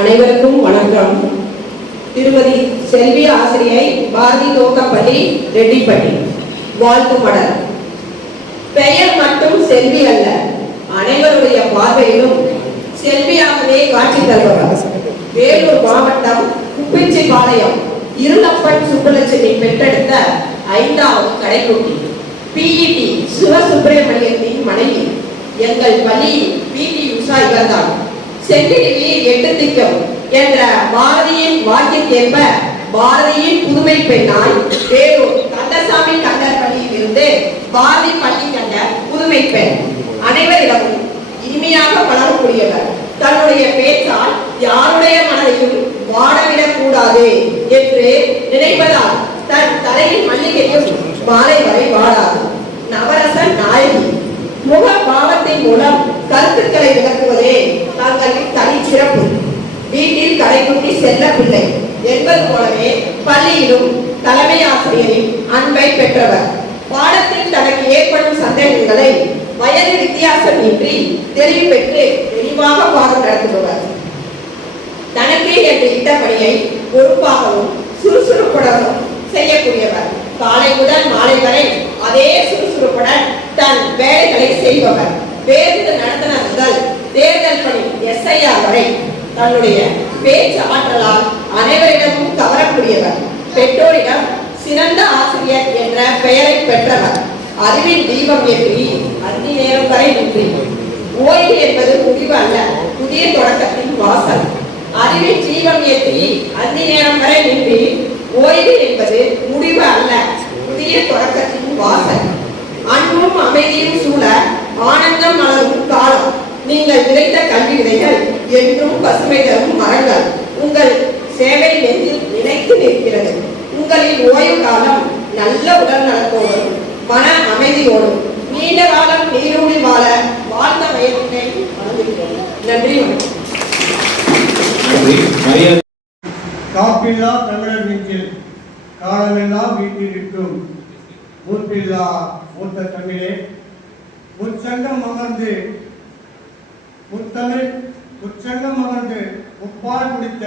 அனைவருக்கும் வணக்கம். திருமதி செல்வி ஆசிரியை, பாரதி துவக்கப்பள்ளி, ரெட்டிப்பட்டி. வாழ்த்து மடல். பெயர் மட்டும் செல்வி அல்ல, அனைவருடைய பார்வையிலும் செல்வியாகவே காட்சி தருபவர். வேலூர் மாவட்டம் குப்பிச்சிபாளையம் இருளப்பன் சுப்புலட்சுமி பெற்றெடுத்த 5வது கடைக்குட்டி. பிஇடி சிவசுப்பிரமணியத்தின் மனைவி. எங்கள் பள்ளியில் பிடி உஷா இவர்தான். செங்கிடியில் 8 திக்கம் என்ற பாரதியின் வாக்கியத்தேற்ப பாரதியின் புதுமை பெண்ணாய் வேலூர் கந்தசாமி கண்டர் பள்ளியில் இருந்து பாரதி பள்ளி கண்ட புதுமை பெண். அனைவரிடமும் இனிமையாக பழகக்கூடியவர். தன்னுடைய பேச்சால் யாருடைய மனதையும் வாடவிடக் கூடாது என்று நினைப்பதால் தன் தலையின் மல்லிகையும் மாலை வரை வாடாது. நவரச நாயகி. முக பாவத்தின் மூலம் கருத்துக்களை விளக்குவதே தங்களின் தனிச்சிறப்பு. வீட்டில் கடைக்குட்டி செல்ல பிள்ளை என்பது போலவே பள்ளியிலும் தலைமை ஆசிரியரின் அன்பை பெற்றவர். பாடத்தில் தனக்கு ஏற்படும் சந்தேகங்களை வயது வித்தியாசம் இன்றி தெளிவு பெற்று தெளிவாக பாடம் நடத்துபவர். தனக்கு என்று இட்ட பணியை பொறுப்பாகவும் சுறுசுறுப்புடனும் செய்யக்கூடியவர். காலை முதல் மாலை வரை அதே சுறுசுறுப்புடன் தன் வேலைகளை செய்பவர். பேருந்து நடத்துனர் முதல் தேர்தல் பணி எஸ்ஐஆர் வரை தன்னுடைய பேச்சு ஆற்றலால் அனைவரிடமும் கவரக்கூடியவர். பெற்றோரிடம் சிறந்த ஆசிரியர் என்ற பெயரை பெற்றவர். அறிவின் தீபம் ஏற்றி அந்தி நேரம் வரை நின்றி. ஓய்வு என்பது முடிவு அல்ல, புதிய தொடக்கத்தின் வாசல். அறிவின் தீபம் ஏற்றி அந்தி நேரம் வரை நின்றி. ஓய்வு என்பது முடிவு அல்ல, புதிய தொடக்கத்தின் வாசல். அன்பும் அமைதியும் சூழ ஆனந்தம் மலரும் காலம். நீங்கள் விதைத்த கல்வி விதைகள் என்றும் பசுமை தரும் மரங்கள். உங்கள் சேவை நெஞ்சில் நினைத்து நிற்கிறது. உங்களின் ஓய்வு காலம் நல்ல உடல் நலத்தோடும் மன அமைதியோடும் நீண்ட காலம் நீரூழி வாழ வாழ்ந்த வயதினை வழங்குகிறோம். நன்றி, வணக்கம். காப்பில்லா தமிழர் நெஞ்சில் காலமெல்லாம் வீட்டிலிருக்கும் மூப்பில்லா மூத்த தமிழே, முச்சங்கம் அமர்ந்து முத்தமிழ் முச்சங்கம் அமர்ந்து முப்பால் குடித்த